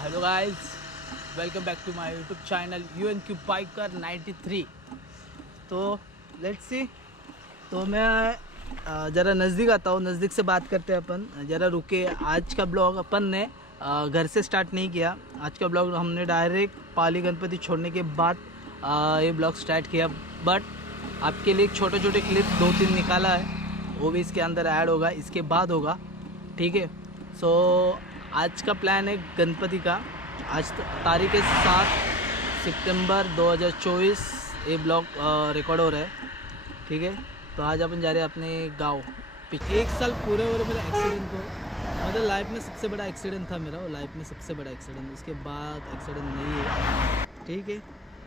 Hello guys welcome back to my YouTube channel U N Q biker 93 तो let's see तो मैं ज़रा नज़दीक आता हूँ, नज़दीक से बात करते हैं अपन। ज़रा रुके, आज का ब्लॉग अपन ने घर से स्टार्ट नहीं किया। आज का ब्लॉग हमने डायरेक्ट पाली गणपति छोड़ने के बाद ये ब्लॉग स्टार्ट किया। बट आपके लिए छोटे छोटे क्लिप दो तीन निकाला है। वो भी इसके अंदर ऐड होगा, इसके बाद होगा। ठीक है? सो आज का प्लान है गणपति का। आज तारीख है सात सितंबर 2024 ये ब्लॉग रिकॉर्ड हो रहा है। ठीक है? तो आज अपन जा रहे हैं अपने गाँव। पिछले एक साल पूरे हो रहे मेरे एक्सीडेंट को। मतलब लाइफ में सबसे बड़ा एक्सीडेंट था मेरा। लाइफ में सबसे बड़ा एक्सीडेंट उसके बाद एक्सीडेंट नहीं है ठीक है?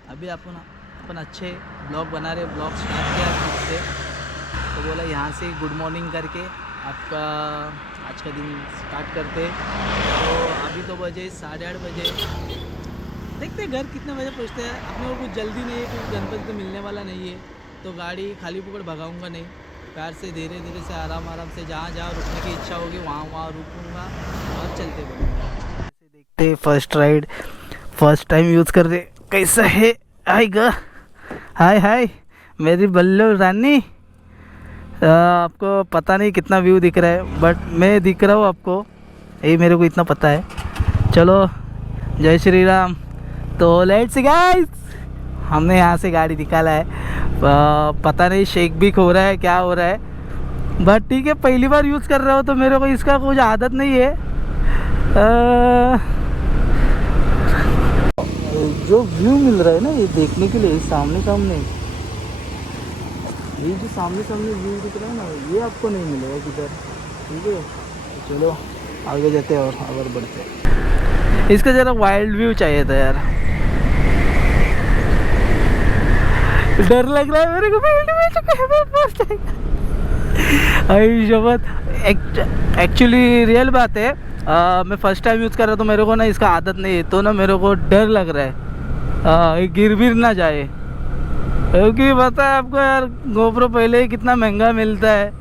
अभी अपन अपन अच्छे ब्लॉग बना रहे ब्लॉग स्टार्ट किया तो बोला यहाँ से गुड मॉर्निंग करके। आपका आज का दिन स्टार्ट करते तो अभी तो बजे साढ़े आठ बजे। देखते घर कितने बजे पहुँचते हैं। अपने को कुछ जल्दी नहीं है, क्योंकि गणपति तो मिलने वाला नहीं है। तो गाड़ी खाली पकड़ भगाऊँगा नहीं। प्यार से धीरे धीरे से आराम आराम से जहाँ जहाँ रुकने की इच्छा होगी, वहाँ वहाँ रुकूँगा और चलते बढ़ूँगा देखते first ride first time use कर रहे कैसा है? आएगा। हाय हाय। मेरी बल्लो रानी। आपको पता नहीं कितना व्यू दिख रहा है बट मैं दिख रहा हूँ आपको। यही मेरे को इतना पता है। चलो जय श्री राम। तो लेट्स गाइस हमने यहाँ से गाड़ी निकाला है। पता नहीं शेक भी हो रहा है क्या हो रहा है। बट ठीक है पहली बार यूज़ कर रहा हो तो मेरे को इसका कुछ आदत नहीं है। आ, जो व्यू मिल रहा है ना ये देखने के लिए सामने सामने। ये जो सामने सामने व्यू दिख रहा है ना ये आपको नहीं मिलेगा किधर। ठीक है? चलो आगे जाते हैं और आगे बढ़ते हैं। इसका ज़रा वाइल्ड व्यू चाहिए था यार। डर लग रहा है मेरे को फ़ील्ड में तो कहीं पे फंस जाएगा आई शपथ एक्चुअली रियल बात है। आ, मैं फ़र्स्ट टाइम यूज़ कर रहा तो मेरे को ना इसका आदत नहीं है तो ना मेरे को डर लग रहा है। आ, गिर भी ना जाए। क्योंकि पता है आपको यार गोप्रो पहले ही कितना महँगा मिलता है।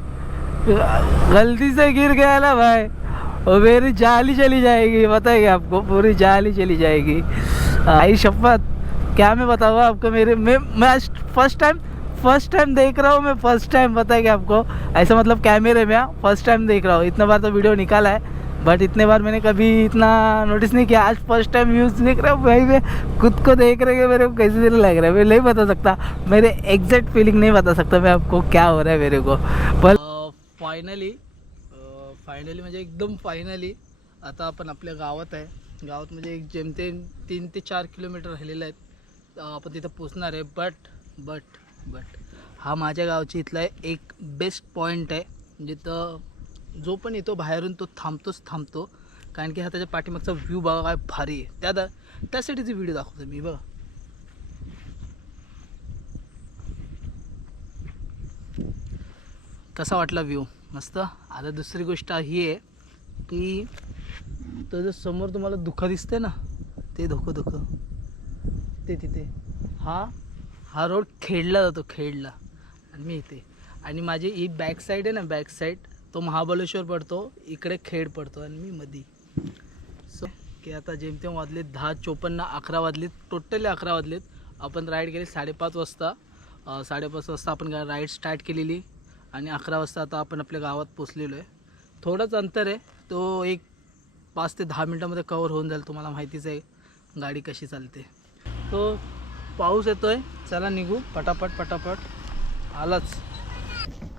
गलती से गिर गया ना भाई। और मेरी जान ही चली जाएगी है आपको? पूरी जान ही चली जाएगी। आई शपथ क्या मैं बताऊँ आपको मेरे, मैं मैं फ़र्स्ट टाइम फ़र्स्ट टाइम देख रहा हूँ, मैं फ़र्स्ट टाइम है आपको? ऐसा मतलब कैमरे में फ़र्स्ट टाइम देख रहा हूँ। इतना बार तो वीडियो निकाला है। बट इतने बार मैंने कभी इतना नोटिस नहीं किया। आज फर्स्ट टाइम यूज़ देख रहा हूँ भाई मैं खुद को देख रहे मेरे को कैसे दिन लग रहा है। मैं नहीं बता सकता। मेरे एग्जैक्ट फीलिंग नहीं बता सकता मैं आपको क्या हो रहा है मेरे को। पण फायनली फायनली म्हणजे एकदम फायनली आता आपण आपल्या गावात आहे. गावात म्हणजे एक जेमतेम तीन ते चार किलोमीटर राहिलेलं आहेत. आपण तिथं पोचणार आहे. बट बट बट हा माझ्या गावची इथला एक बेस्ट पॉईंट आहे. जिथं जो पण येतो बाहेरून तो थांबतोच थांबतो. कारण की हा त्याच्या पाठीमागचा व्ह्यू बघा काय भारी आहे. त्या त्यासाठीची व्हिडिओ दाखवतो मी बघा. कसा वाटला व्ह्यू मस्त. आता दुसरी गोष्ट ही आहे की तो जो समोर तुम्हाला दुःख दिसते ना ते धोकं धोकं. ते तिथे. हा हा रोड खेळला जातो खेळला. आणि मी इथे. आणि माझी ही बॅक साईड आहे ना बॅक साईड तो महाबळेश्वर पडतो इकडे खेड पडतो आणि मी मधी. सो की आता जेमतेम वाजलेत दहा चोपन्न अकरा वाजलेत टोटली अकरा वाजलेत. आपण राईड केली साडेपाच वाजता. साडेपाच वाजता आपण राईड स्टार्ट केलेली आणि अकरा वाजता आता आपण आपल्या गावात पोचलेलो आहे. थोडंच अंतर आहे. तो एक पाच ते दहा मिनटामध्ये कवर होऊन जाईल तुम्हाला माहितीच आहे गाडी कशी चालते. तो पाऊस येतो आहे चला निघू. पटापट पटापट. आलाच.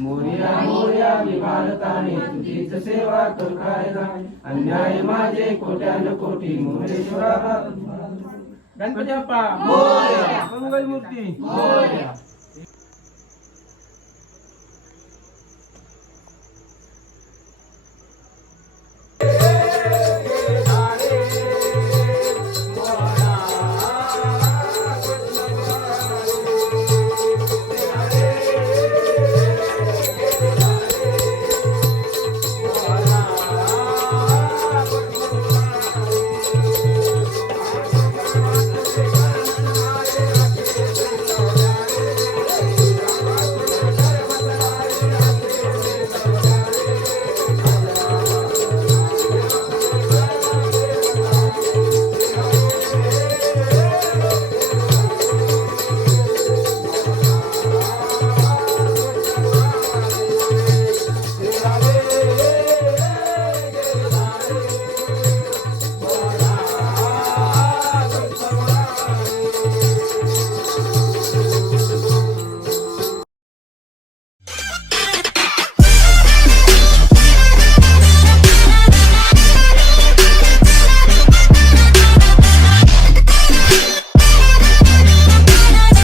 मोर्या मोर्या विमानताने तुझीच सेवा कर अन्याय माझे कोट्यान कोटी मोरेश्वरा गणपती बाप्पा मंगल मूर्ती